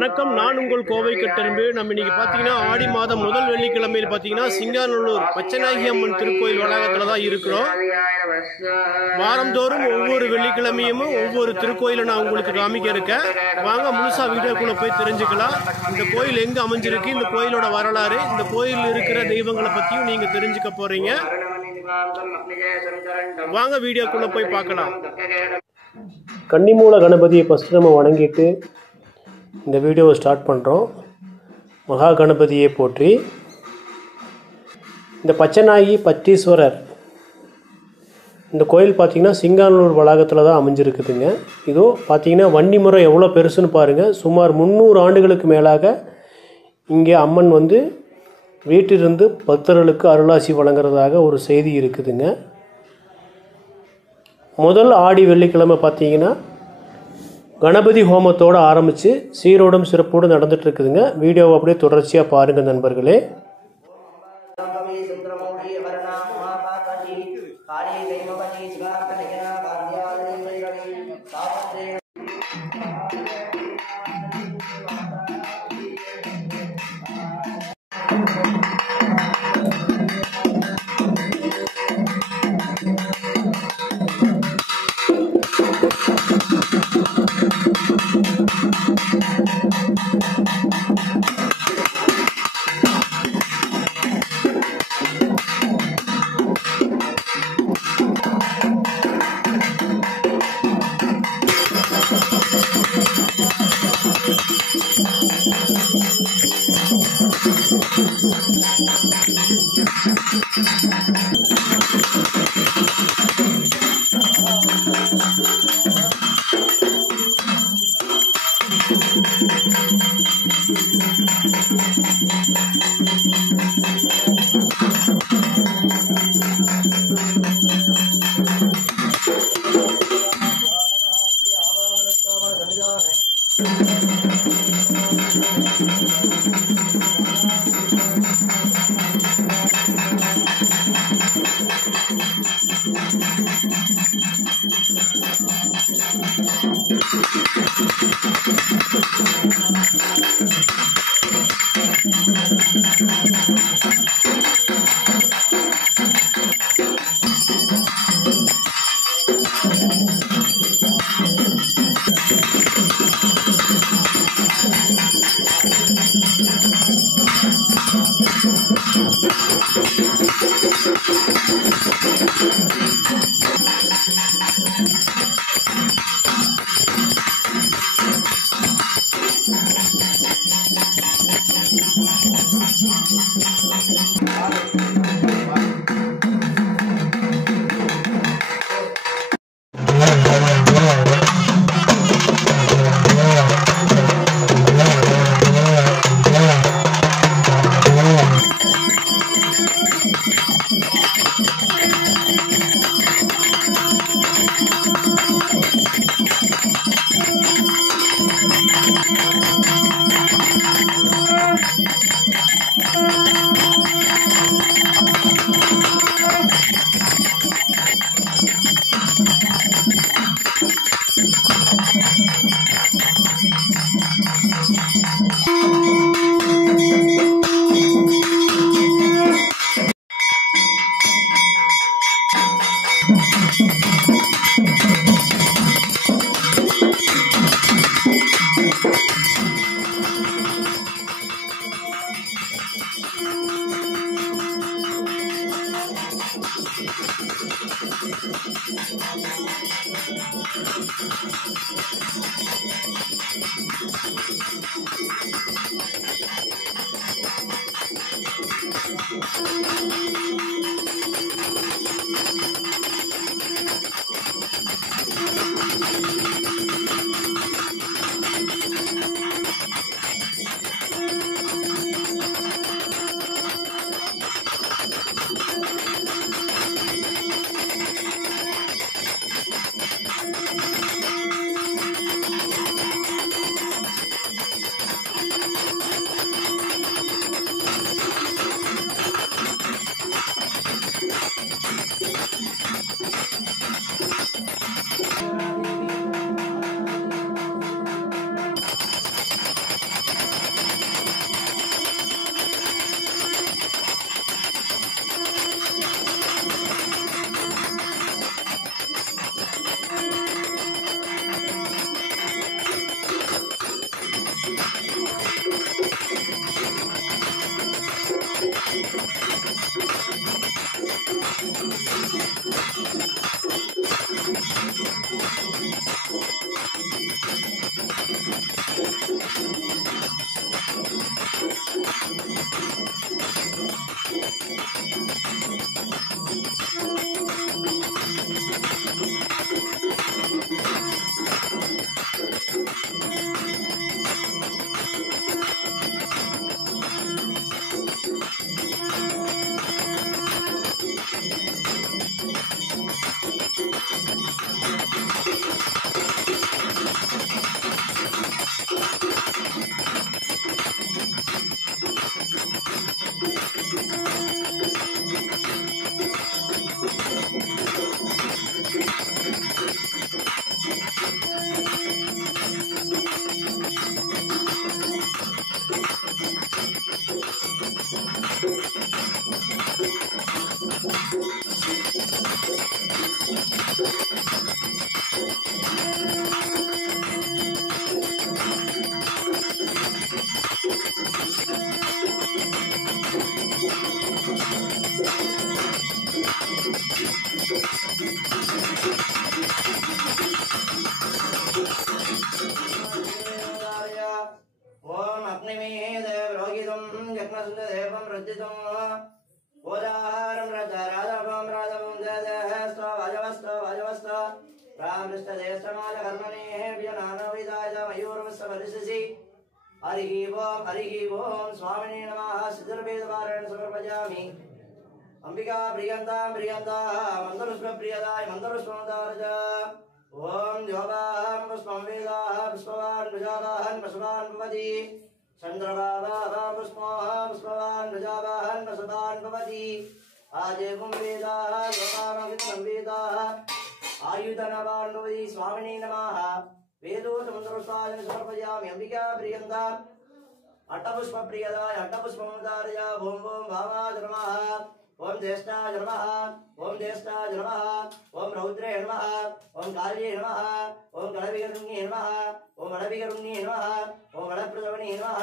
வணக்கம், நான் உங்கள் கோவை கட்டெரும்பு. நம்ம இன்னைக்கு பார்த்தீங்கன்னா ஆடி மாதம் முதல் வெள்ளிக்கிழமையில் பார்த்தீங்கன்னா சிங்காநல்லூர் பச்சைநாயகி அம்மன் திருக்கோயில் வளாகத்தில் தான் இருக்கிறோம். வாரந்தோறும் ஒவ்வொரு வெள்ளிக்கிழமையும் ஒவ்வொரு திருக்கோயிலை நான் உங்களுக்கு காமிக்க இருக்கேன். வாங்க முழுசா வீடியோக்குள்ள போய் தெரிஞ்சுக்கலாம். இந்த கோயில் எங்கே அமைஞ்சிருக்கு, இந்த கோயிலோட வரலாறு, இந்த கோயில் இருக்கிற தெய்வங்களை பற்றியும் நீங்கள் தெரிஞ்சுக்க போறீங்க. வாங்க வீடியோக்குள்ள போய் பார்க்கலாம். கன்னிமூல கணபதியை ஃபஸ்ட்டு நம்ம வணங்கிட்டு இந்த வீடியோவை ஸ்டார்ட் பண்ணுறோம். மகா கணபதியை போற்றி. இந்த பச்சைநாயகி பட்டீஸ்வரர் இந்த கோயில் பார்த்திங்கன்னா சிங்காநல்லூர் வளாகத்தில் தான் அமைஞ்சிருக்குதுங்க. இதோ பார்த்திங்கன்னா வன்னிமரம் எவ்வளோ பெருசுன்னு பாருங்கள். சுமார் 300 ஆண்டுகளுக்கு மேலாக இங்கே அம்மன் வீட்டிலிருந்து பக்தர்களுக்கு அருளாசி வழங்குறதாக ஒரு செய்தி இருக்குதுங்க. முதல் ஆடி வெள்ளிக்கிழமை பார்த்திங்கன்னா கணபதி ஹோமத்தோடு ஆரம்பித்து சீரோடும் சிறப்போடு நடந்துகிட்ருக்குதுங்க. வீடியோவை அப்படியே தொடர்ச்சியாக பாருங்கள் நண்பர்களே. देवं रचितं ओदाहारं राधाराधवं राधवं जयस्व वाजवस्व रामकृष्णदेशमाल कर्मणेः व्यनानविदाय मयूरवस्व परिशसि हरिः ओं स्वामिने नमः सिद्धर्वेदपारायण समर्पयामि अंबिका प्रियंता मंदरुष्म प्रियदाय मंदरुष्मदारज ओम जोबाहं पुष्पं वेदाः पुष्पवान् प्रजावाहन् पशुवान् भवति चंद्रबाबाः पुष्पवान् प्रजावाहन् पशुवान् भवति आजेवं वेदाः जोबाहं वेदाः आयुधनवान् भवति स्वामिने नमः वेदोत मंदरुष्माय समर्पयामि अंबिका प्रियंता अट्टपुष्प प्रियदाय अट्टपुष्पमुदारय ओम भामाय नमः ओम ज्येष्ठाय नमः ओम रौद्रे नमः ओम काल्ये नमः ओम गणविकरुण्ये नमः ओम वडविकरुण्ये नमः ओम वडप्रदवने नमः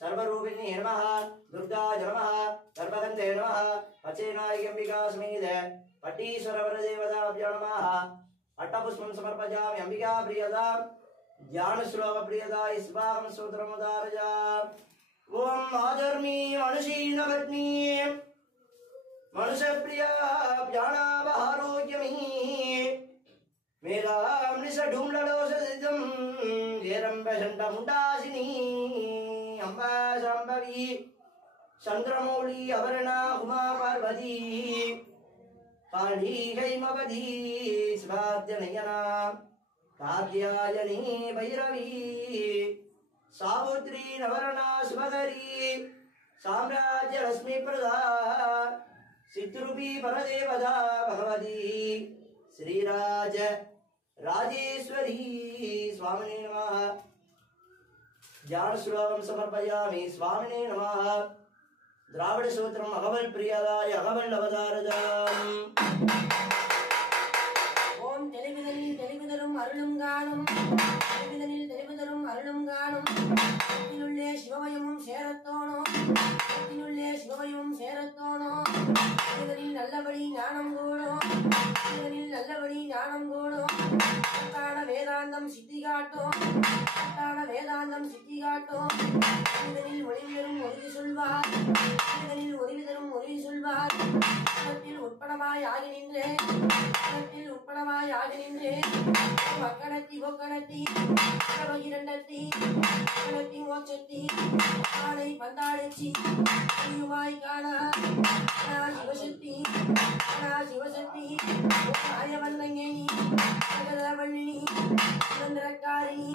सर्वरूपिणे नमः दुर्गाय नमः गर्भगन्धे नमः पचेनाय अंबिका समेत पट्टीश्वर वरदेवताभ्यो नमः अट्टपुष्पं समर्पयामि अंबिका प्रियदा ज्ञान श्लोक प्रियदाय स्वाहं सूत्रमुदारया ओम आधर्मी मनुषीणवत्नी मनुष्य प्रिया ज्ञानावहारोग्यमी मेराम निषढुम्ललोषदिदं येरम्बशण्डमुण्डासिनी अम्बा शाम्भवी चन्द्रमौळी अवर्णा उमा पार्वती काली हैमवती स्वाद्यनयना काव्यायनी भैरवी सावित्री नवरणा शुभकरी साम्राज्य रश्मि प्रदा सिद्धरूपी परदेवता भगवती श्रीराज राजेश्वरी स्वामिने नमः ज्ञान श्लोकं समर्पयामि स्वामिने नमः द्राविड सूत्रम अगवल प्रियदाय अगवल अवतारजाम ओम தெளிவிதரும் அருளும் காணும் தெளிவிதரும் அருளும் காணும் கத்தினுள்ளே சிவமயமும் சேரத்தோணும் இதனில் நல்லபடி ஞானம் கூடும் அத்தான வேதாந்தம் சித்தி காட்டும் இதனில் ஒளிவிதரும் ஒருவி சொல்வார் உலகத்தில் உட்படமாய் ஆகி நின்றேன் மக்கணத்தி ஒக்கணத்தி இரண்டத்தி மோட்சத்தி ஆடை பந்தாடிச்சி காண சிவசக்தி ஆயவந்தங்கேணி வள்ளினி சுதந்திரக்காரிணி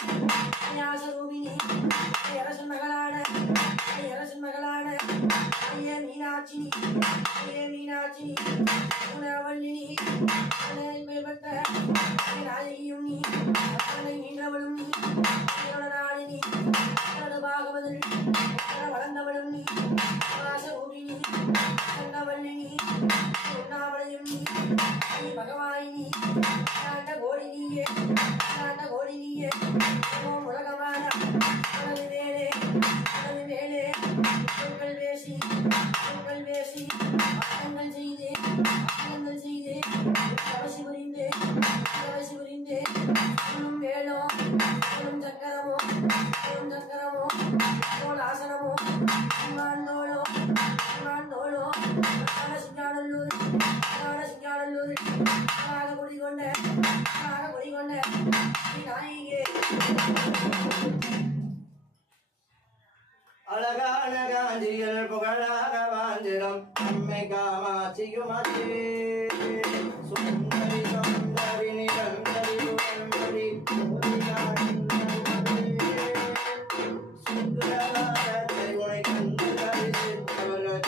ஞாசரூபிணி அரசன் மகளான ஐய மீனாட்சி குணவள்ளினி பெற்ற நாயகியும் நீ நீண்டவளும் நீ நாளினி பாகவதல் வளர்ந்தவளும் நீ வாசரூபிணி கண்ணவள்ளினி உண்ணாவளையும் நீ பகவாயினி கோடினியே உலகமான வேலே சொற்கள் பேசி அடங்கள் செய்தே அவசி புரிந்தே வேளோ சக்கரமோ ஆசனமோ சிங்காண்டோளோ சிங்காடல்லூர் குடிகொண்ட நாயிகே அழகான காஞ்சியில் புகழாக வாழ்ந்திடும் அம்மை காமாட்சியுமதே சுந்தரி நிரந்தரி சுந்தரவாரத்தை உனை கண்டு தரிசித்தவர்கள்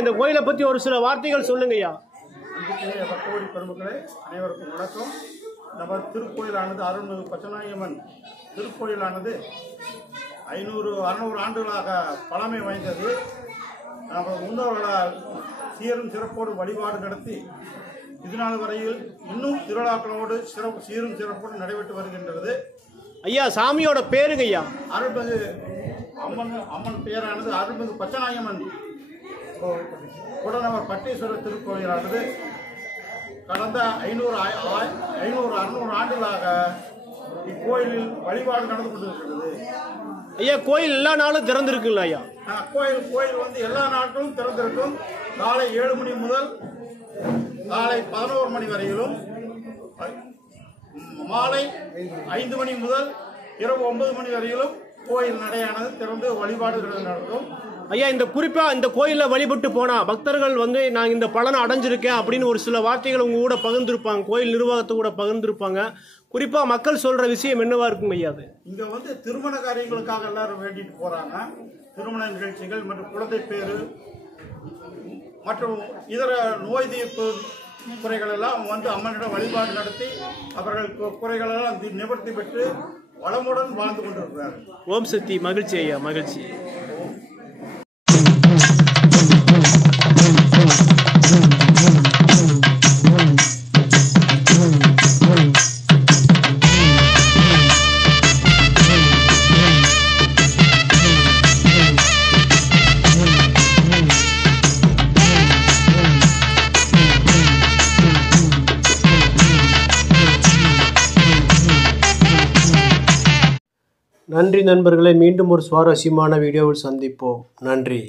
இந்த கோயிலை பற்றி ஒரு சில வார்த்தைகள் சொல்லுங்க ஐயா. அன்புக்குரிய பக்தவடி பெருமக்களே, அனைவருக்கும் வணக்கம். நம்ம திருக்கோயிலானது அருள்மிகு பச்சநாயம்மன் திருக்கோயிலானது 500-600 ஆண்டுகளாக பழமை வாய்ந்தது. நம்ம முன்னோர்களால் சீரும் சிறப்போடு வழிபாடு நடத்தி இதுநாள் வரையில் இன்னும் திருவிழாக்களோடு சீரும் சிறப்போடு நடைபெற்று வருகின்றது. ஐயா சாமியோட பேருங்க ஐயா? அருள்மிகு அம்மன் பெயரானது அருள்மிகு பச்சநாயம்மன் உடனவர் பட்டீஸ்வரர் திருக்கோயிலானது கடந்த 500-600 ஆண்டுகளாக இக்கோயிலில் வழிபாடு நடந்து கொண்டிருக்கிறது. ஐயா கோயில் எல்லா நாளும் திறந்திருக்குங்களா ஐயா? கோயில் வந்து எல்லா நாட்களும் திறந்திருக்கும். காலை 7 மணி முதல் காலை 11 மணி வரையிலும், மாலை 5 மணி முதல் இரவு 9 மணி வரையிலும் கோயில் நடையானது திறந்து வழிபாடுகள் நடக்கும். ஐயா இந்த குறிப்பா இந்த கோயில வழிபட்டு போனா பக்தர்கள் வந்து நான் இந்த பலனை அடைஞ்சிருக்கேன் அப்படின்னு ஒரு சில வார்த்தைகள் உங்க கூட பகிர்ந்துருப்பாங்க, கோயில் நிர்வாகத்தை கூட பகிர்ந்துருப்பாங்க. குறிப்பா மக்கள் சொல்ற விஷயம் என்னவா இருக்கும் ஐயா? அது இங்க வந்து திருமண காரியங்களுக்காக எல்லாரும் வேண்டிட்டு போறாங்க. திருமண நிகழ்ச்சிகள் மற்றும் குழந்தை பேரு மற்றும் இதர நோய் தீர்ப்பு குறைகள் எல்லாம் வந்து அம்மனிடம் வழிபாடு நடத்தி அவர்கள் குறைகளெல்லாம் நிவர்த்தி பெற்று வளமுடன் வாழ்ந்து கொண்டிருக்கிறார்கள். ஓம் சக்தி. மகிழ்ச்சி ஐயா, மகிழ்ச்சி. நன்றி நண்பர்களே, மீண்டும் ஒரு சுவாரஸ்யமான வீடியோவில் சந்திப்போம். நன்றி.